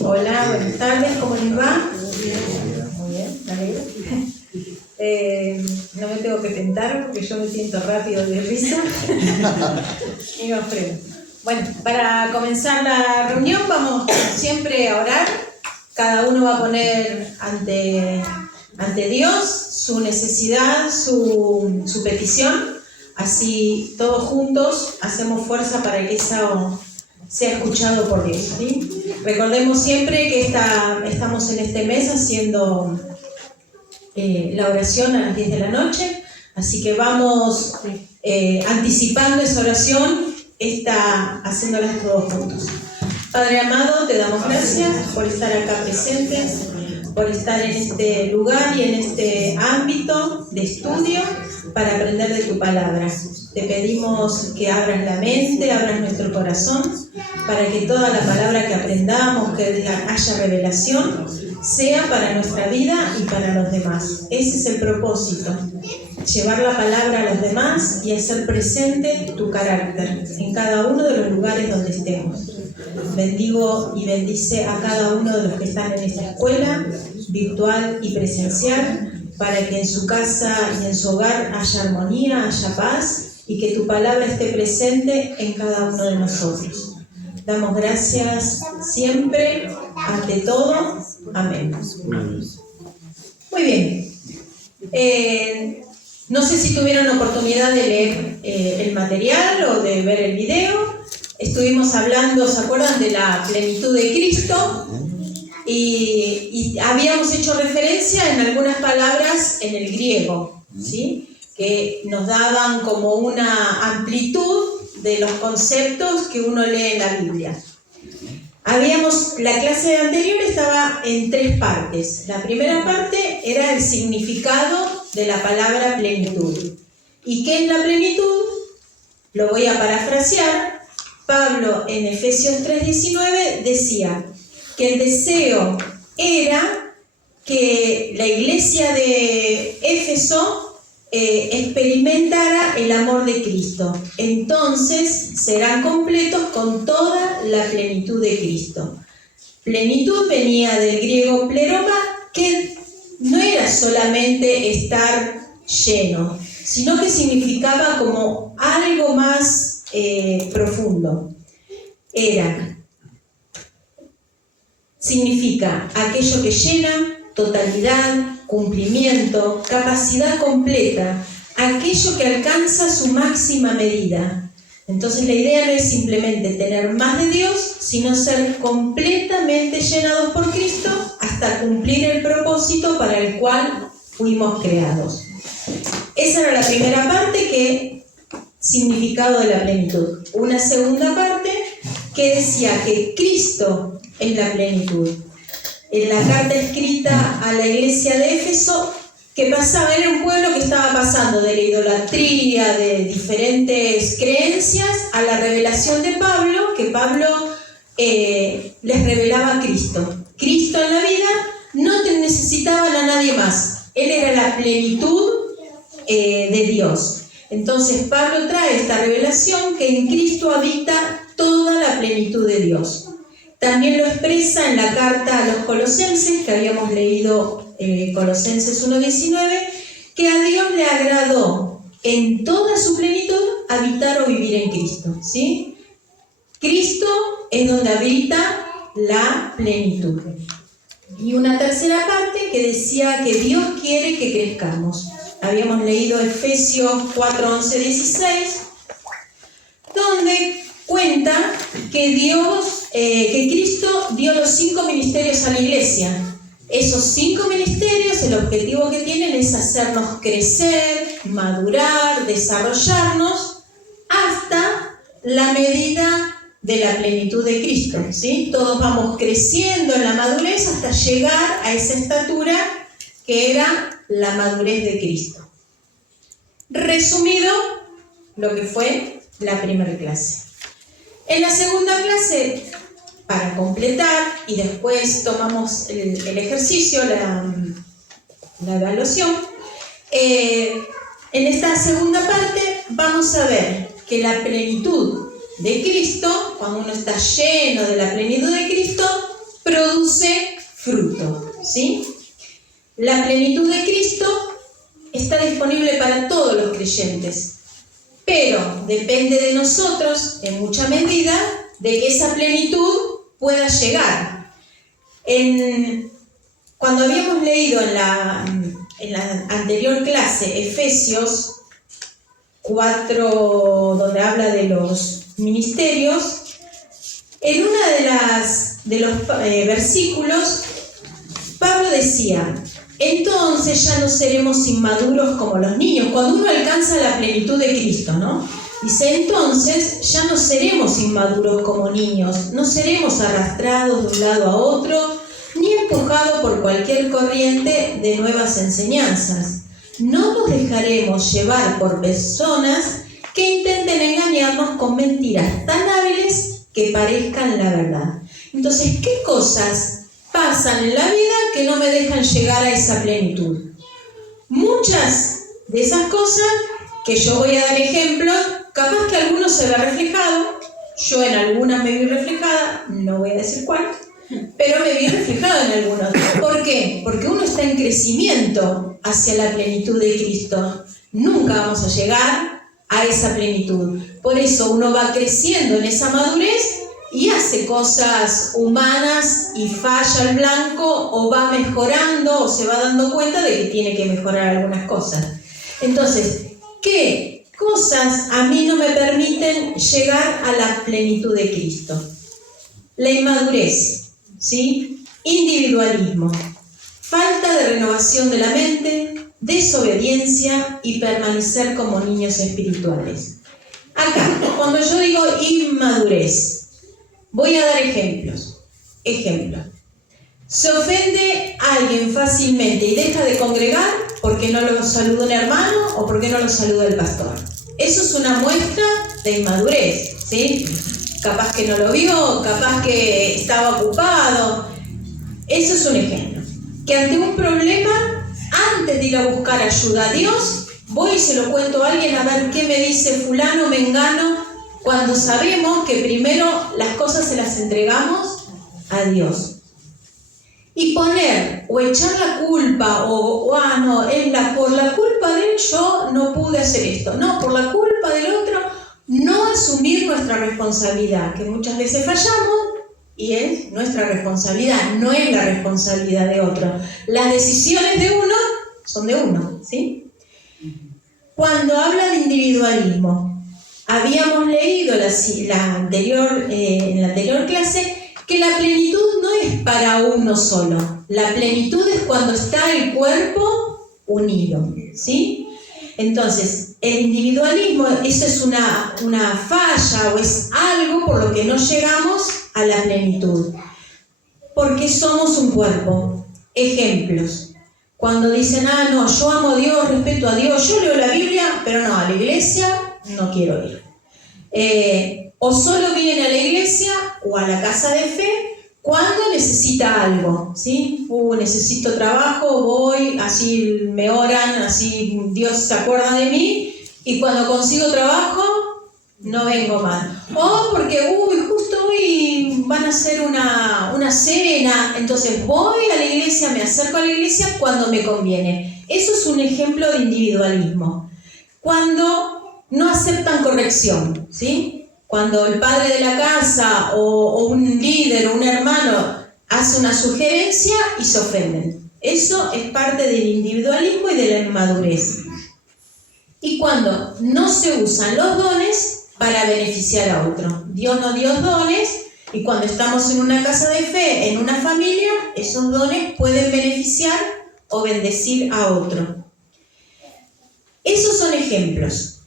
Hola, buenas tardes, ¿cómo les va? Muy bien, me alegro. No me tengo que tentar porque yo me siento rápido de risa y me freno. Bueno, para comenzar la reunión vamos siempre a orar. Cada uno va a poner ante Dios su necesidad, su petición. Así todos juntos hacemos fuerza para que eso sea escuchado por Dios, ¿sí? Recordemos siempre que estamos en este mes haciendo la oración a las 10 de la noche, así que vamos anticipando esa oración, haciéndolas todos juntos. Padre amado, te damos gracias por estar acá presentes, por estar en este lugar y en este ámbito de estudio para aprender de tu palabra. Te pedimos que abras la mente, abras nuestro corazón, para que toda la palabra que aprendamos, que haya revelación, sea para nuestra vida y para los demás. Ese es el propósito, llevar la palabra a los demás y hacer presente tu carácter en cada uno de los lugares donde estemos. Bendigo y bendice a cada uno de los que están en esta escuela, virtual y presencial, para que en su casa y en su hogar haya armonía, haya paz y que tu palabra esté presente en cada uno de nosotros. Damos gracias siempre, ante todo. Amén. Muy bien. No sé si tuvieron oportunidad de leer el material o de ver el video. Estuvimos hablando, ¿se acuerdan?, de la plenitud de Cristo. Y habíamos hecho referencia en algunas palabras en el griego, ¿sí?, que nos daban como una amplitud de los conceptos que uno lee en la Biblia. La clase anterior estaba en 3 partes. La primera parte era el significado de la palabra plenitud. ¿Y qué es la plenitud? Lo voy a parafrasear. Pablo en Efesios 3:19 decía que el deseo era que la iglesia de Éfeso experimentara el amor de Cristo. Entonces serán completos con toda la plenitud de Cristo. Plenitud venía del griego pleroma, que no era solamente estar lleno, sino que significaba como algo más profundo. Significa aquello que llena, totalidad, cumplimiento, capacidad completa, aquello que alcanza su máxima medida. Entonces la idea no es simplemente tener más de Dios, sino ser completamente llenados por Cristo hasta cumplir el propósito para el cual fuimos creados. Esa era la primera parte, que significado de la plenitud. Una segunda parte que decía que Cristo es la plenitud. En la carta escrita a la iglesia de Éfeso, que pasaba, era un pueblo que estaba pasando de la idolatría, de diferentes creencias, a la revelación de Pablo, que Pablo les revelaba a Cristo. Cristo en la vida no necesitaban a nadie más. Él era la plenitud de Dios. Entonces Pablo trae esta revelación que en Cristo habita toda la plenitud de Dios. También lo expresa en la carta a los Colosenses, que habíamos leído Colosenses 1:19, que a Dios le agradó en toda su plenitud habitar o vivir en Cristo, ¿sí? Cristo es donde habita la plenitud. Y una tercera parte que decía que Dios quiere que crezcamos. Habíamos leído Efesios 4:11-16, donde cuenta que Cristo dio los 5 ministerios a la iglesia. Esos 5 ministerios, el objetivo que tienen es hacernos crecer, madurar, desarrollarnos hasta la medida de la plenitud de Cristo, ¿sí? Todos vamos creciendo en la madurez hasta llegar a esa estatura que era la madurez de Cristo. Resumido, lo que fue la primera clase. En la segunda clase, para completar, y después tomamos el ejercicio, la evaluación, en esta segunda parte vamos a ver que la plenitud de Cristo, cuando uno está lleno de la plenitud de Cristo, produce fruto, ¿sí? La plenitud de Cristo está disponible para todos los creyentes, pero depende de nosotros, en mucha medida, de que esa plenitud pueda llegar. Cuando habíamos leído en la anterior clase Efesios 4, donde habla de los ministerios, en uno de los versículos, Pablo decía: entonces ya no seremos inmaduros como los niños, cuando uno alcanza la plenitud de Cristo, ¿no? Dice, entonces ya no seremos inmaduros como niños, no seremos arrastrados de un lado a otro, ni empujados por cualquier corriente de nuevas enseñanzas. No nos dejaremos llevar por personas que intenten engañarnos con mentiras tan hábiles que parezcan la verdad. Entonces, ¿qué cosas pasan en la vida que no me dejan llegar a esa plenitud? Muchas de esas cosas, que yo voy a dar ejemplos, capaz que alguno se ve reflejado, yo en algunas me vi reflejada, no voy a decir cuál, pero me vi reflejado en algunos. ¿Por qué? Porque uno está en crecimiento hacia la plenitud de Cristo. Nunca vamos a llegar a esa plenitud. Por eso uno va creciendo en esa madurez y hace cosas humanas y falla el blanco, o va mejorando, o se va dando cuenta de que tiene que mejorar algunas cosas. Entonces, ¿qué cosas a mí no me permiten llegar a la plenitud de Cristo? La inmadurez, ¿sí? Individualismo, falta de renovación de la mente, desobediencia y permanecer como niños espirituales. Acá, cuando yo digo inmadurez, voy a dar ejemplos. Ejemplo. Se ofende a alguien fácilmente y deja de congregar porque no lo saluda un hermano o porque no lo saluda el pastor. Eso es una muestra de inmadurez, ¿sí? Capaz que no lo vio, capaz que estaba ocupado. Eso es un ejemplo. Que ante un problema, antes de ir a buscar ayuda a Dios, voy y se lo cuento a alguien a ver qué me dice fulano, mengano, cuando sabemos que primero las cosas se las entregamos a Dios. Y poner o echar la culpa no, por la culpa de él yo no pude hacer esto. No, por la culpa del otro, no asumir nuestra responsabilidad, que muchas veces fallamos y es nuestra responsabilidad, no es la responsabilidad de otro. Las decisiones de uno son de uno, ¿sí? Cuando habla de individualismo, habíamos leído en la anterior clase que la plenitud no es para uno solo. La plenitud es cuando está el cuerpo unido, ¿sí? Entonces, el individualismo, eso es una falla o es algo por lo que no llegamos a la plenitud. Porque somos un cuerpo. Ejemplos. Cuando dicen, no, yo amo a Dios, respeto a Dios, yo leo la Biblia, pero no, a la iglesia no quiero ir. O solo viene a la iglesia o a la casa de fe cuando necesita algo, ¿sí? Necesito trabajo, voy, así me oran, así Dios se acuerda de mí, y cuando consigo trabajo no vengo más. O porque, justo hoy van a hacer una cena, entonces voy a la iglesia, me acerco a la iglesia cuando me conviene. Eso es un ejemplo de individualismo. Cuando no aceptan corrección, ¿sí? Cuando el padre de la casa o un líder o un hermano hace una sugerencia y se ofenden. Eso es parte del individualismo y de la inmadurez. Y cuando no se usan los dones para beneficiar a otro. Dios nos dio dones y cuando estamos en una casa de fe, en una familia, esos dones pueden beneficiar o bendecir a otro. Esos son ejemplos.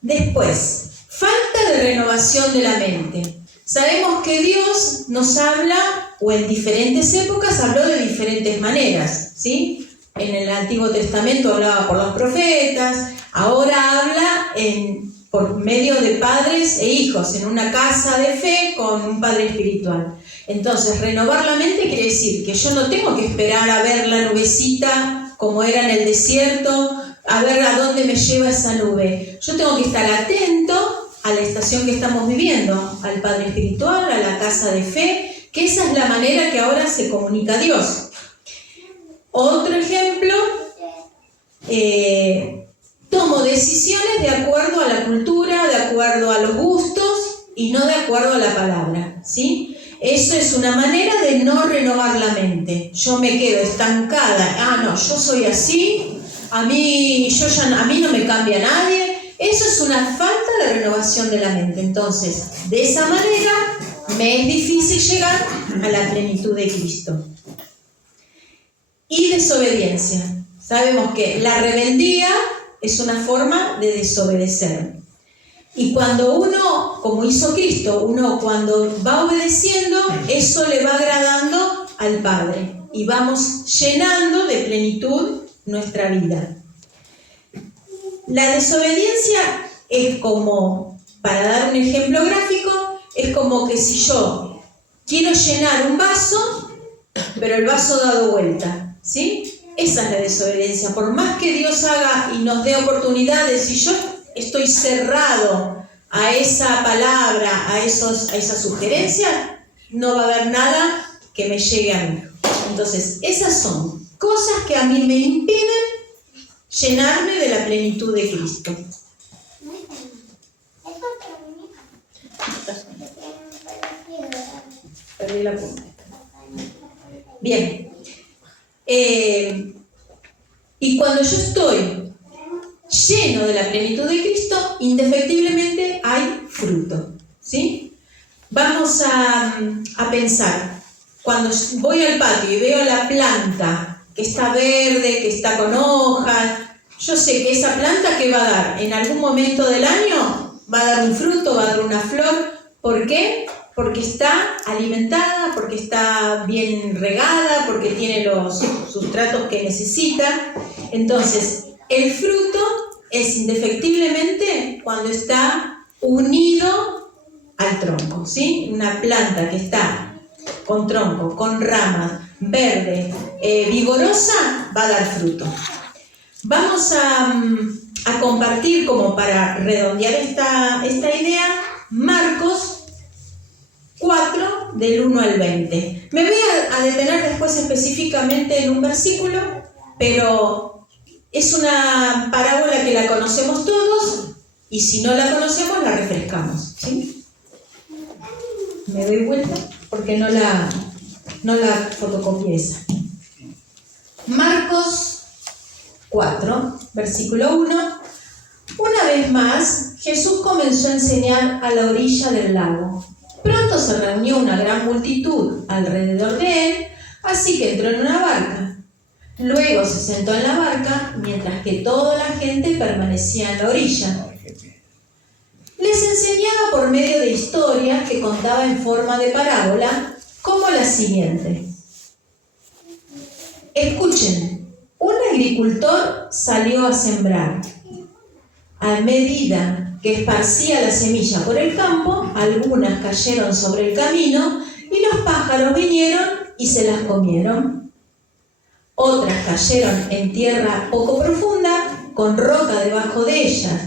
Después, falta de renovación de la mente. Sabemos que Dios nos habla, o en diferentes épocas habló de diferentes maneras, ¿sí? En el Antiguo Testamento hablaba por los profetas, ahora habla por medio de padres e hijos, en una casa de fe con un padre espiritual. Entonces, renovar la mente quiere decir que yo no tengo que esperar a ver la nubecita como era en el desierto, a ver a dónde me lleva esa nube. Yo tengo que estar atento a la estación que estamos viviendo, al Padre Espiritual, a la casa de fe. que esa es la manera que ahora se comunica Dios. Otro ejemplo, tomo decisiones de acuerdo a la cultura, de acuerdo a los gustos y no de acuerdo a la palabra, ¿sí? Eso es una manera de no renovar la mente. Yo me quedo estancada, no, yo soy así, a mí no me cambia nadie. Eso es una falta de renovación de la mente. Entonces, de esa manera me es difícil llegar a la plenitud de Cristo. Y desobediencia. Sabemos que la rebeldía es una forma de desobedecer. Y cuando uno, como hizo Cristo, uno cuando va obedeciendo, eso le va agradando al Padre. Y vamos llenando de plenitud nuestra vida. La desobediencia es como, para dar un ejemplo gráfico, es como que si yo quiero llenar un vaso, pero el vaso ha dado vuelta, ¿sí? Esa es la desobediencia. Por más que Dios haga y nos dé oportunidades, si yo estoy cerrado a esa palabra, a esa sugerencia, no va a haber nada que me llegue a mí. Entonces, esas son cosas que a mí me impiden llenarme de la plenitud de Cristo. Perdí la punta. Bien. Y cuando yo estoy lleno de la plenitud de Cristo, indefectiblemente hay fruto, ¿sí? Vamos a pensar, cuando voy al patio y veo la planta que está verde, que está con hojas, yo sé que esa planta, ¿qué va a dar? En algún momento del año va a dar un fruto, va a dar una flor. ¿Por qué? Porque está alimentada, porque está bien regada, porque tiene los sustratos que necesita. Entonces, el fruto es indefectiblemente cuando está unido al tronco, ¿sí? Una planta que está con tronco, con ramas, verde, vigorosa, va a dar fruto. Vamos a compartir, como para redondear esta idea, Marcos 4, del 1 al 20. Me voy a detener después específicamente en un versículo, pero es una parábola que la conocemos todos, y si no la conocemos, la refrescamos, ¿sí? Me doy vuelta porque no la fotocopié esa. Marcos 4, versículo 1. Una vez más, Jesús comenzó a enseñar a la orilla del lago. Pronto se reunió una gran multitud alrededor de él, así que entró en una barca. Luego se sentó en la barca, mientras que toda la gente permanecía en la orilla. Les enseñaba por medio de historias que contaba en forma de parábola, como la siguiente. Escuchen, un agricultor salió a sembrar. A medida que esparcía la semilla por el campo, algunas cayeron sobre el camino y los pájaros vinieron y se las comieron. Otras cayeron en tierra poco profunda, con roca debajo de ellas.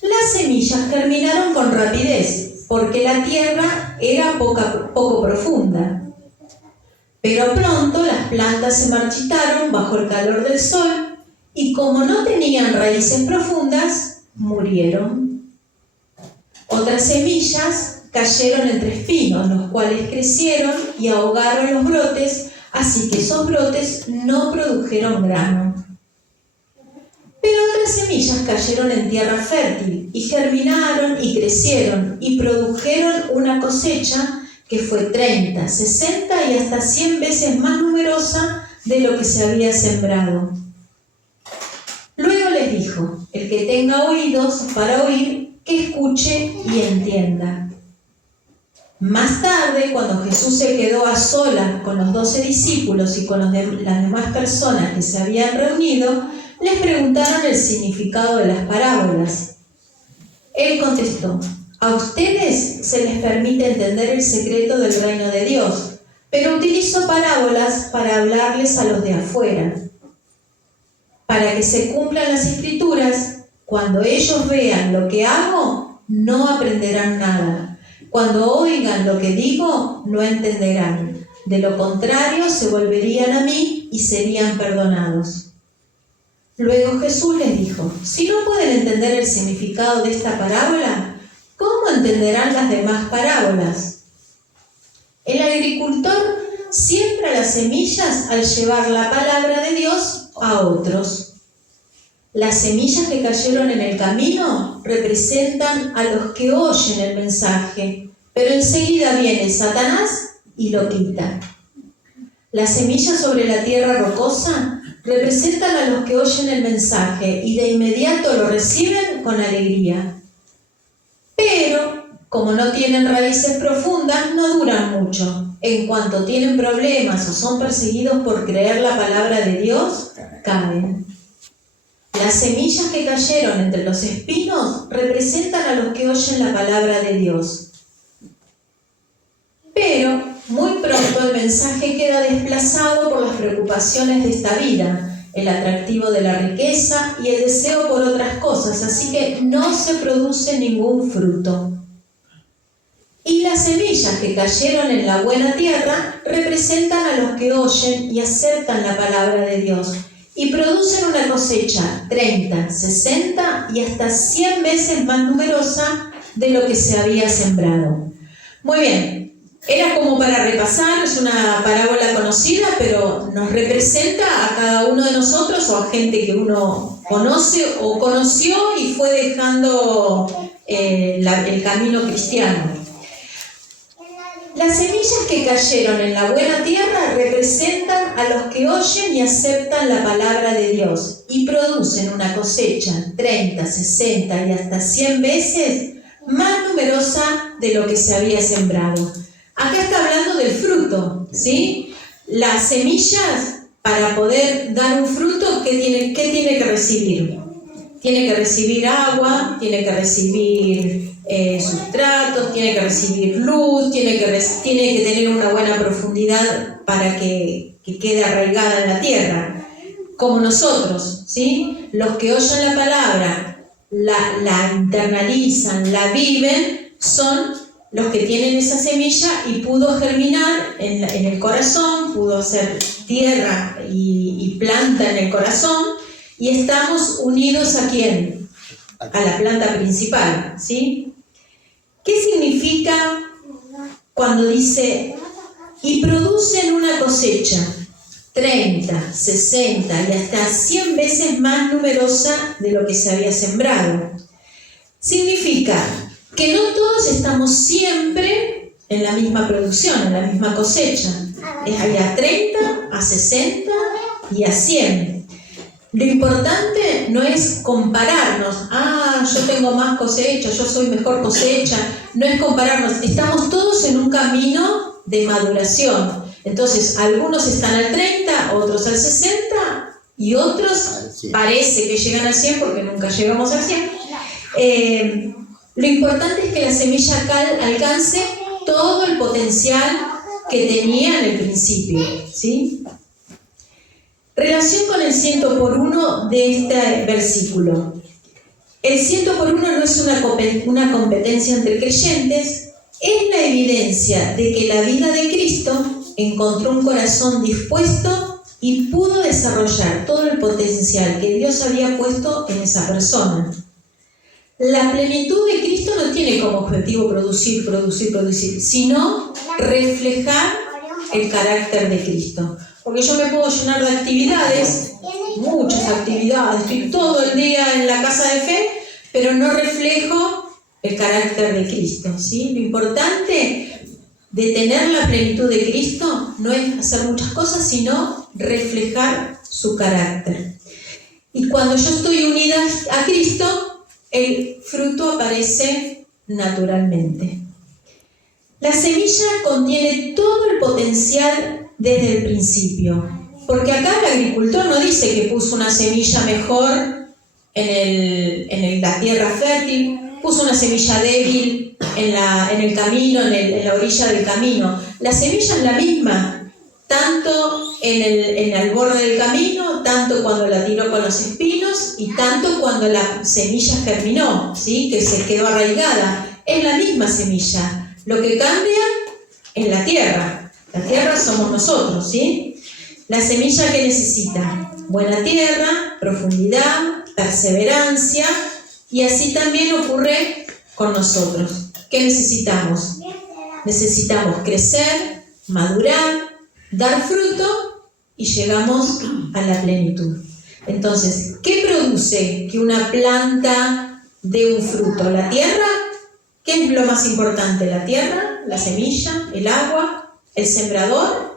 Las semillas germinaron con rapidez, porque la tierra era poco profunda. Pero pronto las plantas se marchitaron bajo el calor del sol y como no tenían raíces profundas, murieron. Otras semillas cayeron entre espinos, los cuales crecieron y ahogaron los brotes, así que esos brotes no produjeron grano. Pero otras semillas cayeron en tierra fértil y germinaron y crecieron y produjeron una cosecha que fue 30, 60 y hasta 100 veces más numerosa de lo que se había sembrado. Luego les dijo, el que tenga oídos para oír, que escuche y entienda. Más tarde, cuando Jesús se quedó a solas con los 12 discípulos y con las demás personas que se habían reunido, les preguntaron el significado de las parábolas. Él contestó, a ustedes se les permite entender el secreto del reino de Dios, pero utilizo parábolas para hablarles a los de afuera. Para que se cumplan las escrituras, cuando ellos vean lo que hago, no aprenderán nada. Cuando oigan lo que digo, no entenderán. De lo contrario, se volverían a mí y serían perdonados. Luego Jesús les dijo: si no pueden entender el significado de esta parábola, ¿cómo entenderán las demás parábolas? El agricultor siembra las semillas al llevar la palabra de Dios a otros. Las semillas que cayeron en el camino representan a los que oyen el mensaje, pero enseguida viene Satanás y lo quita. Las semillas sobre la tierra rocosa representan a los que oyen el mensaje y de inmediato lo reciben con alegría. Pero, como no tienen raíces profundas, no duran mucho. En cuanto tienen problemas o son perseguidos por creer la palabra de Dios, caen. Las semillas que cayeron entre los espinos representan a los que oyen la palabra de Dios. Pero muy pronto el mensaje queda desplazado por las preocupaciones de esta vida, el atractivo de la riqueza y el deseo por otras cosas, así que no se produce ningún fruto. Y las semillas que cayeron en la buena tierra representan a los que oyen y aceptan la palabra de Dios y producen una cosecha 30, 60 y hasta 100 veces más numerosa de lo que se había sembrado. Muy bien, era como para repasar, es una parábola conocida, pero nos representa a cada uno de nosotros o a gente que uno conoce o conoció y fue dejando el camino cristiano. Las semillas que cayeron en la buena tierra representan a los que oyen y aceptan la palabra de Dios y producen una cosecha 30, 60 y hasta 100 veces más numerosa de lo que se había sembrado. Acá está hablando del fruto, ¿sí? Las semillas, para poder dar un fruto, ¿qué tiene que recibir? Tiene que recibir agua, tiene que recibir sustratos, tiene que recibir luz, tiene que tener una buena profundidad para que quede arraigada en la tierra. Como nosotros, ¿sí? Los que oyen la palabra, la internalizan, la viven, son los que tienen esa semilla y pudo germinar en el corazón, pudo hacer tierra y planta en el corazón, y estamos unidos ¿a quién? A la planta principal, ¿sí? ¿Qué significa cuando dice y producen una cosecha 30, 60 y hasta 100 veces más numerosa de lo que se había sembrado? Significa que no todos estamos siempre en la misma producción, en la misma cosecha. Hay a 30, a 60 y a 100. Lo importante no es compararnos, yo tengo más cosecha, yo soy mejor cosecha, no es compararnos, estamos todos en un camino de maduración. Entonces, algunos están al 30, otros al 60 y otros parece que llegan al 100 porque nunca llegamos al 100. Lo importante es que la semilla alcance todo el potencial que tenía en el principio, ¿sí? Relación con el 100 por 1 de este versículo. El 100 por 1 no es una competencia entre creyentes, es la evidencia de que la vida de Cristo encontró un corazón dispuesto y pudo desarrollar todo el potencial que Dios había puesto en esa persona. La plenitud de Cristo no tiene como objetivo producir, sino reflejar el carácter de Cristo. Porque yo me puedo llenar de actividades, muchas actividades, estoy todo el día en la casa de fe, pero no reflejo el carácter de Cristo, ¿sí? Lo importante de tener la plenitud de Cristo no es hacer muchas cosas, sino reflejar su carácter. Y cuando yo estoy unida a Cristo, el fruto aparece naturalmente. La semilla contiene todo el potencial desde el principio, porque acá el agricultor no dice que puso una semilla mejor en la tierra fértil, puso una semilla débil en el camino, en la orilla del camino. La semilla es la misma, tanto en el borde del camino, tanto cuando la tiró con los espinos y tanto cuando la semilla germinó, ¿sí? Que se quedó arraigada. Es la misma semilla. Lo que cambia es la tierra. La tierra somos nosotros, ¿sí? La semilla que necesita buena tierra, profundidad, perseverancia, y así también ocurre con nosotros. ¿Qué necesitamos? Necesitamos crecer, madurar, dar fruto y llegamos a la plenitud. Entonces, ¿qué produce que una planta dé un fruto? ¿La tierra? ¿Qué es lo más importante? ¿La tierra, la semilla, el agua, el sembrador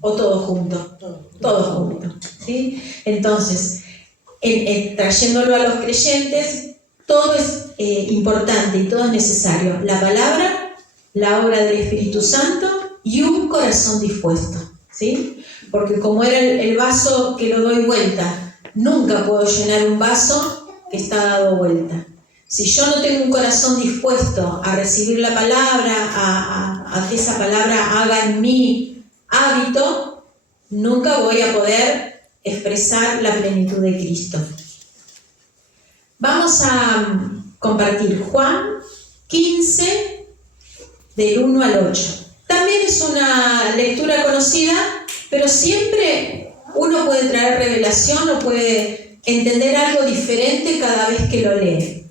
o todo junto? Todo junto, ¿sí? Entonces, trayéndolo a los creyentes, todo es importante y todo es necesario. La palabra, la obra del Espíritu Santo y un corazón dispuesto, ¿sí? Porque como era el vaso que lo doy vuelta, nunca puedo llenar un vaso que está dado vuelta. Si yo no tengo un corazón dispuesto a recibir la palabra, a que esa palabra haga en mí hábito, nunca voy a poder expresar la plenitud de Cristo. Vamos a compartir Juan 15, del 1 al 8. También es una lectura conocida, pero siempre uno puede traer revelación o puede entender algo diferente cada vez que lo lee.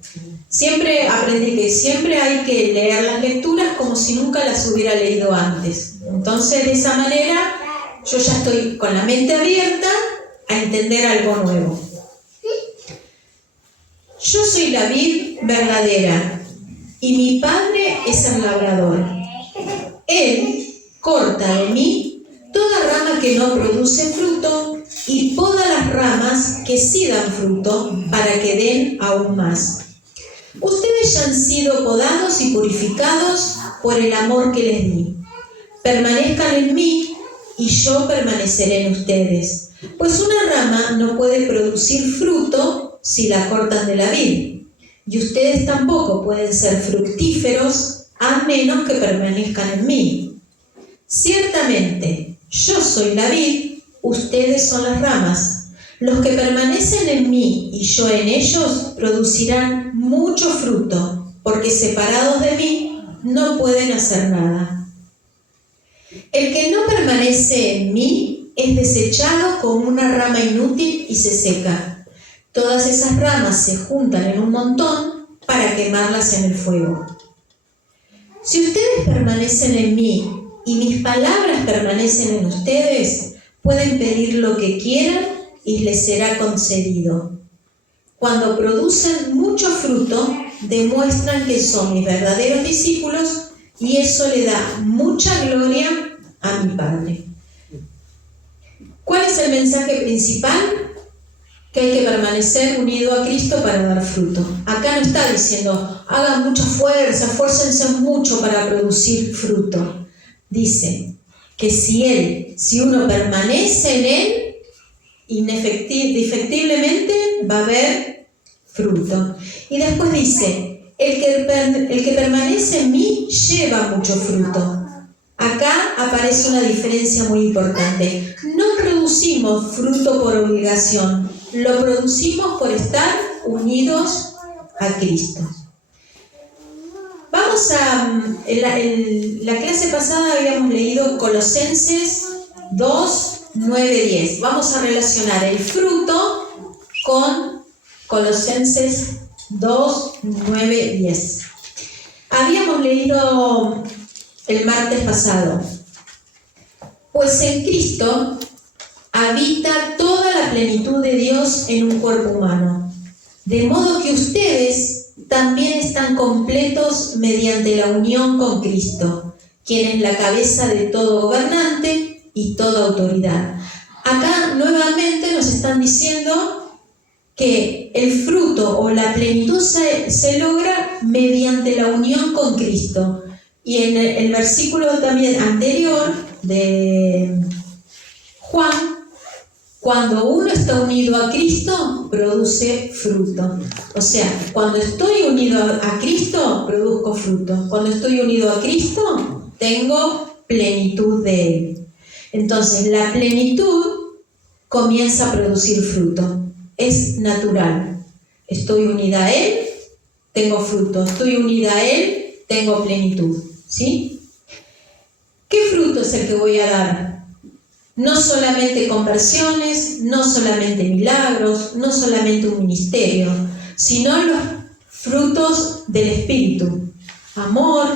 Siempre aprendí que siempre hay que leer las lecturas como si nunca las hubiera leído antes. Entonces, de esa manera, yo ya estoy con la mente abierta a entender algo nuevo. Yo soy la vid verdadera y mi Padre es el labrador. Él corta de mí toda rama que no produce fruto y poda las ramas que sí dan fruto para que den aún más. Ustedes ya han sido podados y purificados por el amor que les di. Permanezcan en mí y yo permaneceré en ustedes. Pues una rama no puede producir fruto si la cortan de la vid. Y ustedes tampoco pueden ser fructíferos a menos que permanezcan en mí. Ciertamente, yo soy la vid, ustedes son las ramas. Los que permanecen en mí y yo en ellos producirán mucho fruto, porque separados de mí no pueden hacer nada. El que no permanece en mí es desechado como una rama inútil y se seca. Todas esas ramas se juntan en un montón para quemarlas en el fuego. Si ustedes permanecen en mí y mis palabras permanecen en ustedes, pueden pedir lo que quieran y les será concedido. Cuando producen mucho fruto, demuestran que son mis verdaderos discípulos y eso le da mucha gloria a mi Padre. ¿Cuál es el mensaje principal? Que hay que permanecer unido a Cristo para dar fruto. Acá no está diciendo, hagan mucha fuerza, esfuércense mucho para producir fruto. Dice que si uno permanece en Él, indefectiblemente va a haber fruto. Y después dice, el que permanece en mí lleva mucho fruto. Acá aparece una diferencia muy importante. No producimos fruto por obligación, lo producimos por estar unidos a Cristo. Vamos a... En la clase pasada habíamos leído Colosenses 2, 9, 10. Vamos a relacionar el fruto con Colosenses 2, 9, 10. Habíamos leído el martes pasado. Pues en Cristo habita toda la plenitud de Dios en un cuerpo humano, de modo que ustedes también están completos mediante la unión con Cristo, quien es la cabeza de todo gobernante y toda autoridad. Acá nuevamente nos están diciendo que el fruto o la plenitud se logra mediante la unión con Cristo. Y en el versículo también anterior de Juan, cuando uno está unido a Cristo, produce fruto. O sea, cuando estoy unido a Cristo, produzco fruto. Cuando estoy unido a Cristo, tengo plenitud de Él. Entonces, la plenitud comienza a producir fruto. Es natural. Estoy unida a Él, tengo fruto. Estoy unida a Él, tengo plenitud. ¿sí? ¿Qué fruto es el que voy a dar? No solamente conversiones, no solamente milagros, no solamente un ministerio, sino los frutos del Espíritu. Amor,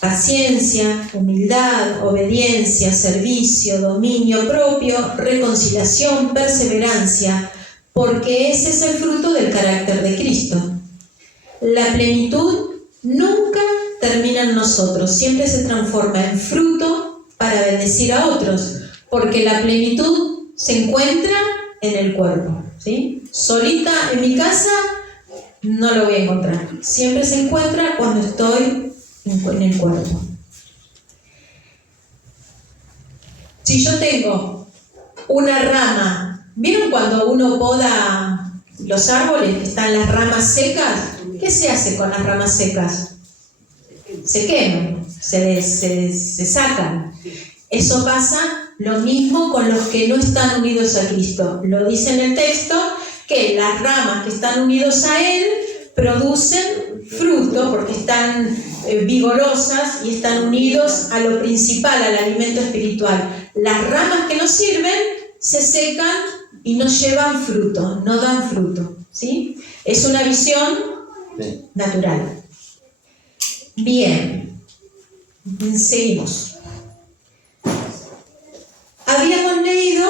paciencia, humildad, obediencia, servicio, dominio propio, reconciliación, perseverancia, porque ese es el fruto del carácter de Cristo. La plenitud nunca termina en nosotros, siempre se transforma en fruto para bendecir a otros, porque la plenitud se encuentra en el cuerpo, ¿sí? Solita en mi casa no lo voy a encontrar, siempre se encuentra cuando estoy en el cuerpo. Si yo tengo una rama, ¿vieron cuando uno poda los árboles que están las ramas secas? ¿Qué se hace con las ramas secas? Se queman, se sacan. Eso pasa lo mismo con los que no están unidos a Cristo. Lo dice en el texto que las ramas que están unidos a Él producen fruto porque están vigorosas y están unidos a lo principal, al alimento espiritual. Las ramas que no sirven se secan y no llevan fruto, no dan fruto, ¿sí? Es una visión natural. Bien, seguimos. Habíamos leído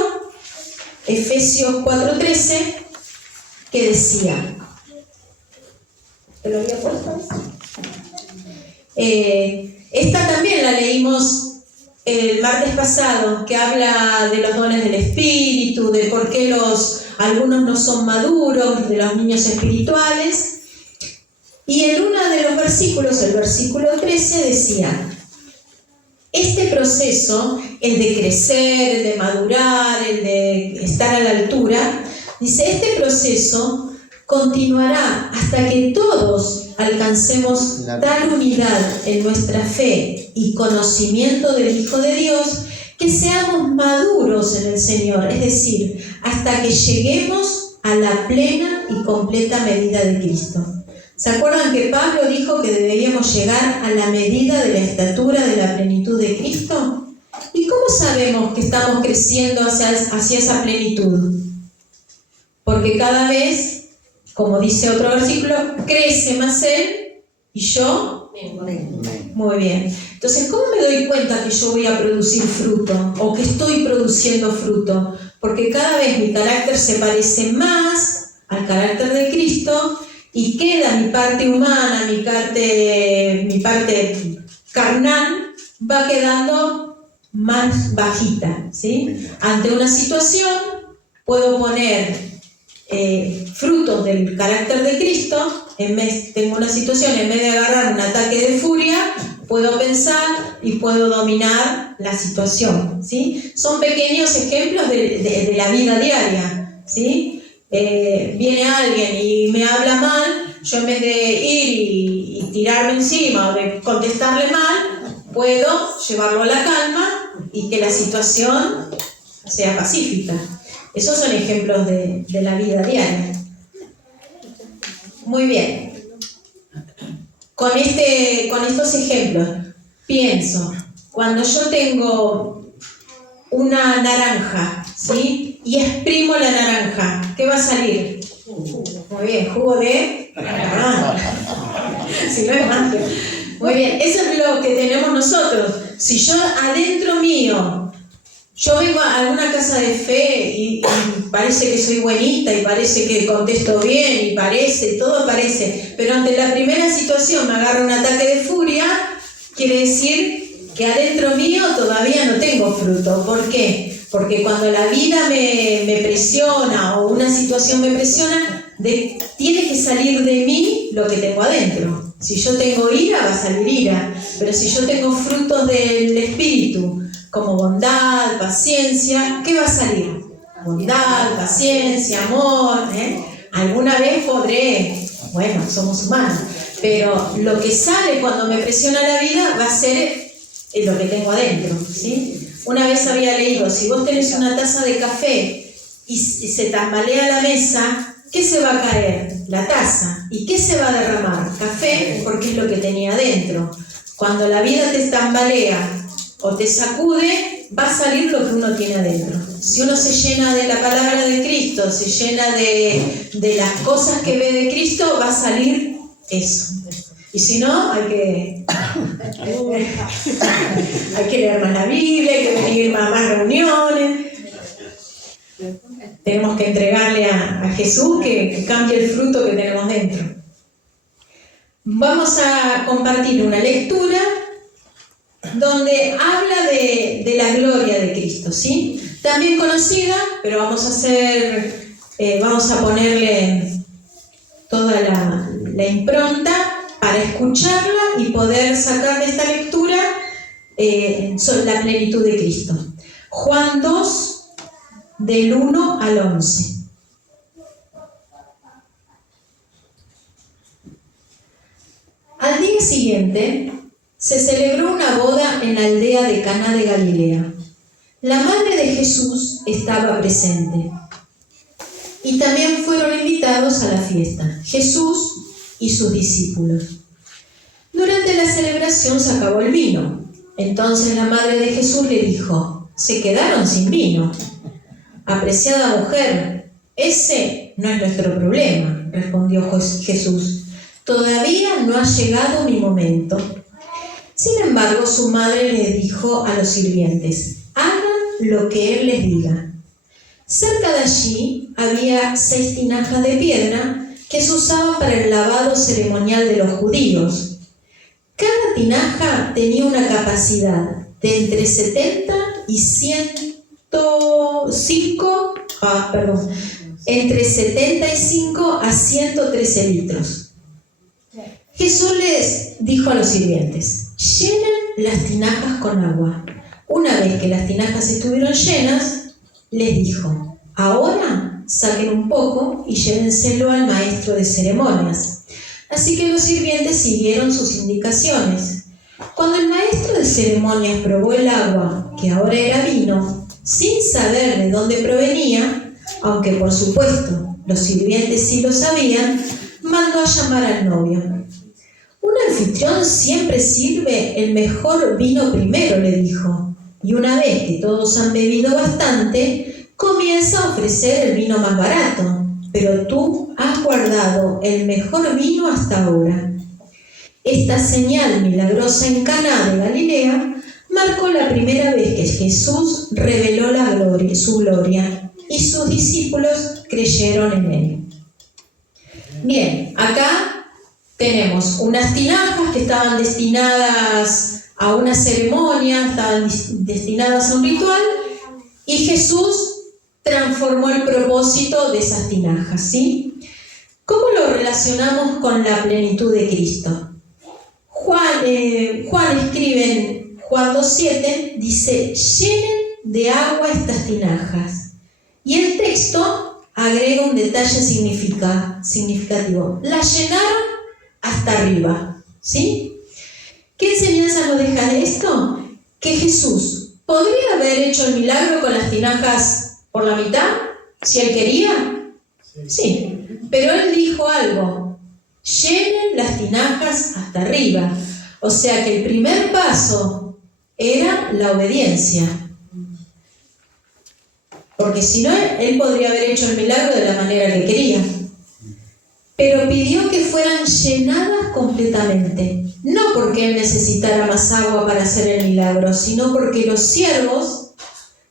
Efesios 4:13 que decía, ¿te lo había puesto? Esta también la leímos el martes pasado, que habla de los dones del Espíritu, de por qué algunos no son maduros, de los niños espirituales. Y en uno de los versículos, el versículo 13, decía, este proceso, el de crecer, el de madurar, el de estar a la altura, dice, este proceso continuará hasta que todos alcancemos tal unidad en nuestra fe y conocimiento del Hijo de Dios, que seamos maduros en el Señor, es decir, hasta que lleguemos a la plena y completa medida de Cristo. ¿Se acuerdan que Pablo dijo que deberíamos llegar a la medida de la estatura de la plenitud de Cristo? ¿Y cómo sabemos que estamos creciendo hacia esa plenitud? Porque cada vez, como dice otro versículo, crece más Él y yo. Muy bien. Entonces, ¿cómo me doy cuenta que yo voy a producir fruto o que estoy produciendo fruto? Porque cada vez mi carácter se parece más al carácter de Cristo y queda mi parte humana, mi parte carnal, va quedando más bajita, ¿sí? Ante una situación puedo poner frutos del carácter de Cristo. Tengo una situación, en vez de agarrar un ataque de furia, puedo pensar y puedo dominar la situación, ¿sí? Son pequeños ejemplos de la vida diaria, ¿sí? Viene alguien y me habla mal, yo en vez de ir y tirarme encima o de contestarle mal, puedo llevarlo a la calma y que la situación sea pacífica. Esos son ejemplos de la vida diaria. Muy bien. Con estos ejemplos, pienso, cuando yo tengo una naranja, ¿sí? Y exprimo la naranja, ¿qué va a salir? Muy bien, jugo de naranja. Si no es magia. Muy bien, eso es lo que tenemos nosotros. Si yo adentro mío, yo vengo a alguna casa de fe y parece que soy buenita y parece que contesto bien y todo parece, pero ante la primera situación me agarra un ataque de furia, quiere decir que adentro mío todavía no tengo fruto. ¿Por qué? Porque cuando la vida me presiona o una situación me presiona, tiene que salir de mí lo que tengo adentro. Si yo tengo ira, va a salir ira, pero si yo tengo frutos del Espíritu, como bondad, paciencia, ¿qué va a salir? Bondad, paciencia, amor, Alguna vez podré, bueno, somos humanos, pero lo que sale cuando me presiona la vida va a ser lo que tengo adentro, ¿sí? Una vez había leído, si vos tenés una taza de café y se tambalea la mesa, ¿qué se va a caer? La taza. ¿Y qué se va a derramar? Café, porque es lo que tenía adentro. Cuando la vida te tambalea o te sacude, va a salir lo que uno tiene adentro. Si uno se llena de la palabra de Cristo, se llena de las cosas que ve de Cristo, va a salir eso. Y si no, hay que leer más la Biblia, hay que venir a más reuniones. Tenemos que entregarle a Jesús que cambie el fruto que tenemos dentro. Vamos a compartir una lectura donde habla de la gloria de Cristo, ¿sí? También conocida, pero vamos a ponerle toda la impronta para escucharla y poder sacar de esta lectura sobre la plenitud de Cristo. Juan 2, del 1 al 11. Al día siguiente se celebró una boda en la aldea de Caná de Galilea. La madre de Jesús estaba presente y también fueron invitados a la fiesta, Jesús y sus discípulos. Durante la celebración se acabó el vino. Entonces la madre de Jesús le dijo: se quedaron sin vino. Apreciada mujer, ese no es nuestro problema, respondió Jesús. Todavía no ha llegado mi momento. Sin embargo, su madre le dijo a los sirvientes: hagan lo que él les diga. Cerca de allí había 6 tinajas de piedra que se usaban para el lavado ceremonial de los judíos. Cada tinaja tenía una capacidad de entre 70 y 75 a 113 litros. Jesús les dijo a los sirvientes: llenen las tinajas con agua. Una vez que las tinajas estuvieron llenas, les dijo: ahora saquen un poco y llévenselo al maestro de ceremonias. Así que los sirvientes siguieron sus indicaciones. Cuando el maestro de ceremonias probó el agua, que ahora era vino, sin saber de dónde provenía, aunque por supuesto los sirvientes sí lo sabían, mandó a llamar al novio. Un anfitrión siempre sirve el mejor vino primero, le dijo, y una vez que todos han bebido bastante, comienza a ofrecer el vino más barato, pero tú has guardado el mejor vino hasta ahora. Esta señal milagrosa en Caná de Galilea marcó la primera vez que Jesús reveló su gloria, y sus discípulos creyeron en él. Bien, acá tenemos unas tinajas que estaban destinadas a una ceremonia, estaban destinadas a un ritual, y Jesús transformó el propósito de esas tinajas, ¿sí? ¿Cómo lo relacionamos con la plenitud de Cristo? Juan escribe en Juan 2:7, dice: llenen de agua estas tinajas. Y el texto agrega un detalle significativo. Las llenaron hasta arriba, ¿sí? ¿Qué enseñanza nos deja de esto? Que Jesús podría haber hecho el milagro con las tinajas por la mitad, si él quería. Sí, pero él dijo algo: llenen las tinajas hasta arriba. O sea que el primer paso era la obediencia. Porque si no, él podría haber hecho el milagro de la manera que quería. Pero pidió que fueran llenadas completamente. No porque él necesitara más agua para hacer el milagro, sino porque los siervos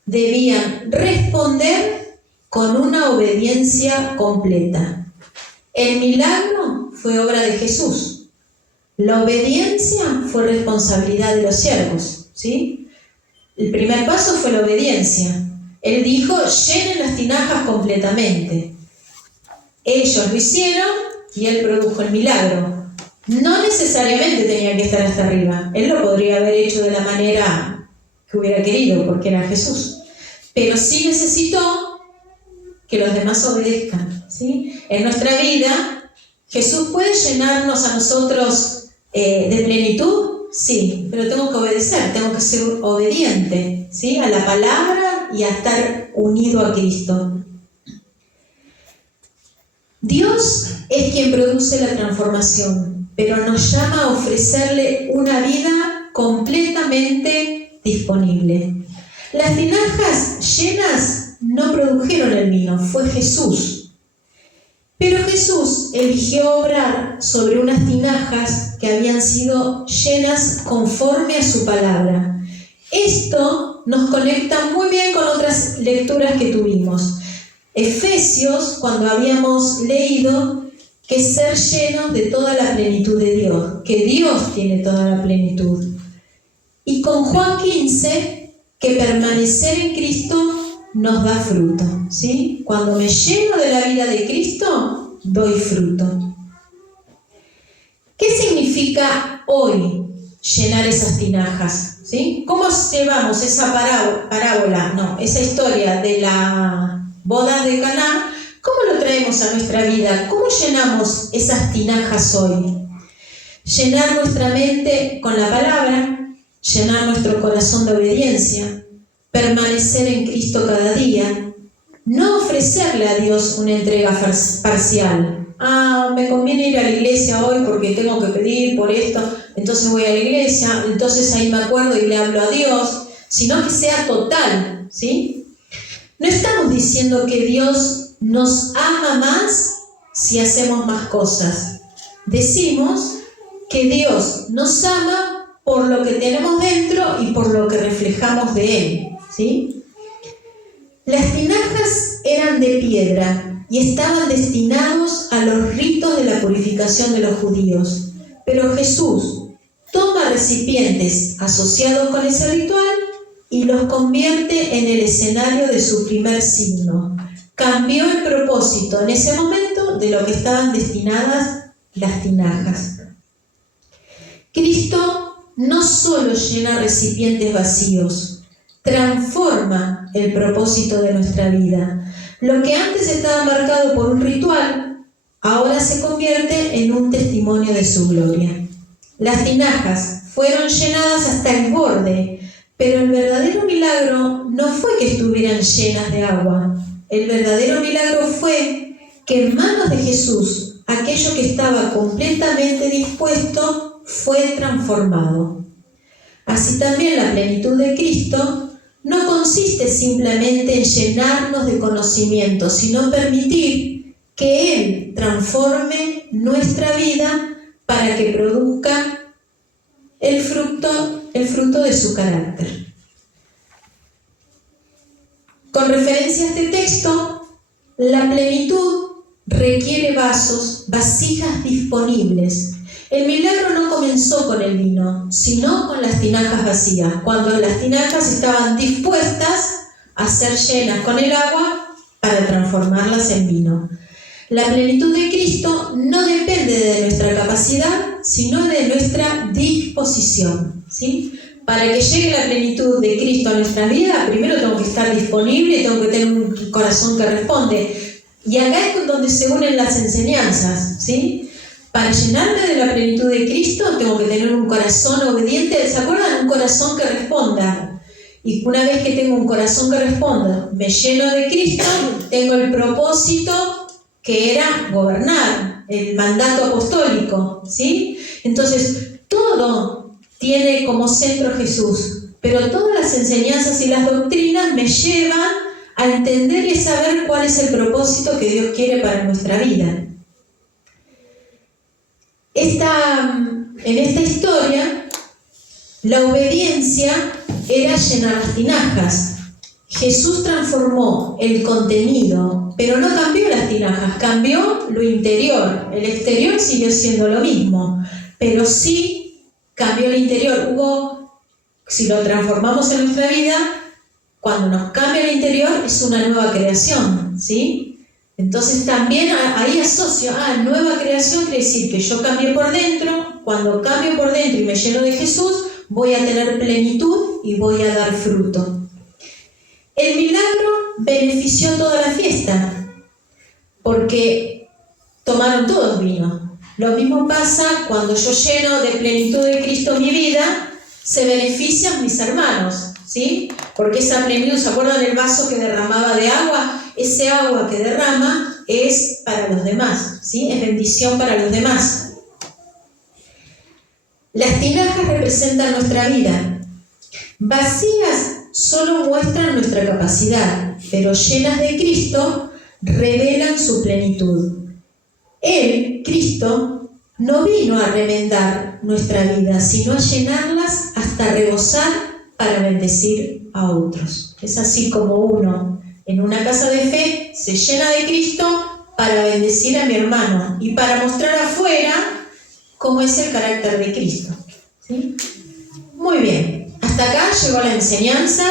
debían responder con una obediencia completa. El milagro fue obra de Jesús. La obediencia fue responsabilidad de los siervos, ¿sí? El primer paso fue la obediencia. Él dijo: llenen las tinajas completamente. Ellos lo hicieron y él produjo el milagro. No necesariamente tenía que estar hasta arriba. Él lo podría haber hecho de la manera que hubiera querido, porque era Jesús. Pero sí necesitó que los demás obedezcan, ¿sí? En nuestra vida, ¿Jesús puede llenarnos a nosotros de plenitud? Sí, pero tengo que obedecer, tengo que ser obediente, ¿sí? A la palabra y a estar unido a Cristo. Dios es quien produce la transformación. pero nos llama a ofrecerle una vida completamente disponible. Las tinajas llenas no produjeron el vino, fue Jesús. Pero Jesús eligió obrar sobre unas tinajas que habían sido llenas conforme a su palabra. Esto nos conecta muy bien con otras lecturas que tuvimos. Efesios, cuando habíamos leído que ser llenos de toda la plenitud de Dios, que Dios tiene toda la plenitud. Y con Juan 15, que permanecer en Cristo nos da fruto, ¿sí? Cuando me lleno de la vida de Cristo, doy fruto. ¿Qué significa hoy llenar esas tinajas? ¿Sí? ¿Cómo llevamos esa parábola, esa historia de la boda de Caná? ¿Cómo lo traemos a nuestra vida? ¿Cómo llenamos esas tinajas hoy? Llenar nuestra mente con la palabra, llenar nuestro corazón de obediencia, permanecer en Cristo cada día, no ofrecerle a Dios una entrega parcial. Me conviene ir a la iglesia hoy porque tengo que pedir por esto, entonces voy a la iglesia, entonces ahí me acuerdo y le hablo a Dios, sino que sea total, ¿sí? No estamos diciendo que Dios nos ama más si hacemos más cosas. Decimos que Dios nos ama por lo que tenemos dentro y por lo que reflejamos de Él, ¿sí? Las tinajas eran de piedra y estaban destinados a los ritos de la purificación de los judíos. Pero Jesús toma recipientes asociados con ese ritual y los convierte en el escenario de su primer signo. Cambió el propósito en ese momento de lo que estaban destinadas las tinajas. Cristo no solo llena recipientes vacíos, transforma el propósito de nuestra vida. Lo que antes estaba marcado por un ritual, ahora se convierte en un testimonio de su gloria. Las tinajas fueron llenadas hasta el borde, pero el verdadero milagro no fue que estuvieran llenas de agua. El verdadero milagro fue que en manos de Jesús, aquello que estaba completamente dispuesto fue transformado. Así también la plenitud de Cristo no consiste simplemente en llenarnos de conocimiento, sino permitir que Él transforme nuestra vida para que produzca el fruto de su carácter. Con referencia a este texto, la plenitud requiere vasos, vasijas disponibles. El milagro no comenzó con el vino, sino con las tinajas vacías, cuando las tinajas estaban dispuestas a ser llenas con el agua para transformarlas en vino. La plenitud de Cristo no depende de nuestra capacidad, sino de nuestra disposición, ¿sí? Para que llegue la plenitud de Cristo a nuestra vida, primero tengo que estar disponible, tengo que tener un corazón que responde. Y acá es donde se unen las enseñanzas, ¿sí? Para llenarme de la plenitud de Cristo, tengo que tener un corazón obediente. ¿Se acuerdan? Un corazón que responda. Y una vez que tengo un corazón que responda, me lleno de Cristo, tengo el propósito que era gobernar, el mandato apostólico, ¿sí? Entonces, todo tiene como centro Jesús, pero todas las enseñanzas y las doctrinas me llevan a entender y saber cuál es el propósito que Dios quiere para nuestra vida. En esta historia, la obediencia era llenar las tinajas. Jesús transformó el contenido, pero no cambió las tinajas, cambió lo interior. El exterior siguió siendo lo mismo, pero sí cambió el interior. Si lo transformamos en nuestra vida, cuando nos cambia el interior es una nueva creación, ¿sí? Entonces también ahí asocio, nueva creación quiere decir que yo cambié por dentro. Cuando cambio por dentro y me lleno de Jesús, voy a tener plenitud y voy a dar fruto. El milagro benefició toda la fiesta, porque tomaron todos vino. Lo mismo pasa cuando yo lleno de plenitud de Cristo mi vida, se benefician mis hermanos, ¿sí? Porque esa plenitud, ¿se acuerdan del vaso que derramaba de agua? Ese agua que derrama es para los demás, ¿sí? Es bendición para los demás. Las tinajas representan nuestra vida. Vacías solo muestran nuestra capacidad, pero llenas de Cristo revelan su plenitud. Él, Cristo, no vino a remendar nuestra vida, sino a llenarlas hasta rebosar para bendecir a otros. Es así como uno en una casa de fe se llena de Cristo para bendecir a mi hermano y para mostrar afuera cómo es el carácter de Cristo. ¿Sí? Muy bien, hasta acá llegó la enseñanza.